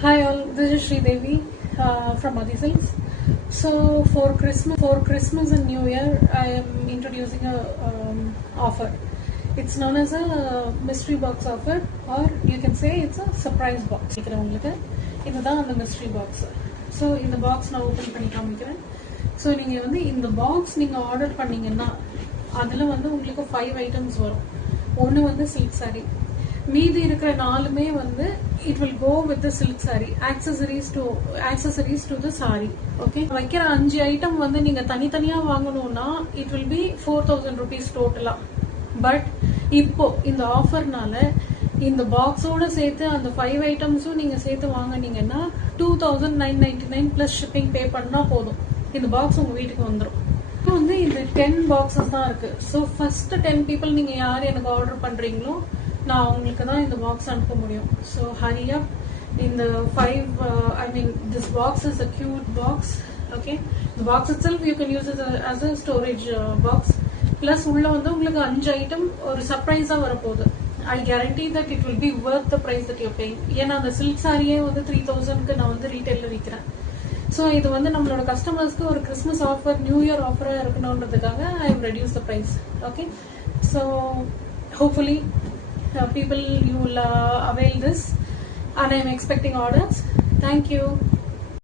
Hi all, this is Sri Devi from Adi Silks. So for Christmas and New Year, I am introducing a offer. It's known as a mystery box offer, or you can say it's a surprise box. இதுதான் அந்த mystery box. So இந்த box நான் open பண்ணி காமிக்கிறேன். So நீங்க வந்து இந்த box நீங்க ஆர்டர் பண்ணீங்கன்னா அதுல வந்து உங்களுக்கு 5 items வரும். ஒன்னு வந்து silk saree. மீதி இருக்கிற நாலுமே வந்து it will go with the silk saree, accessories to the saree. Okay, வைக்கிற 5 ஐட்டம் வந்து நீங்க தனித்தனியா வாங்கணும்னா it will be 4000 rupees டோட்டலா. பட் இப்போ இந்த ஆஃபர்னால இந்த பாக்ஸோட சேர்த்து அந்த 5 ஐட்டம்ஸும் நீங்க சேர்த்து வாங்கினீங்கன்னா 2999 பிளஸ் ஷிப்பிங் பே பண்ணா போதும், இந்த பாக்ஸ் உங்க வீட்டுக்கு வந்துடும். வந்து இந்த 10 பாக்ஸஸ் தான் இருக்கு. ஸோ ஃபர்ஸ்ட் 10 பீப்புள் நீங்க யார் எனக்கு ஆர்டர் பண்றீங்களோ நான் உங்களுக்கு தான் இந்த பாக்ஸ் அனுப்ப முடியும். ஸோ ஹரி அப். இந்த 5 this box is a cute box. Okay, the box itself you can use it as a storage box. Plus உள்ள வந்து உங்களுக்கு 5 ஐட்டம் ஒரு சர்ப்ரைஸா வரப்போகுது. I guarantee that it will be worth the price that you're paying. ஏன்னா அந்த silk சாரியே வந்து 3000க்கு நான் வந்து ரீட்டைல்ல விற்கிறேன். ஸோ இது வந்து நம்மளோட கஸ்டமர்ஸ்க்கு ஒரு கிறிஸ்மஸ் ஆஃபர், நியூ இயர் ஆஃபராக இருக்கணுன்றதுக்காக I have reduce the price. Okay, so hopefully people you will avail this, and I am expecting orders. Thank you.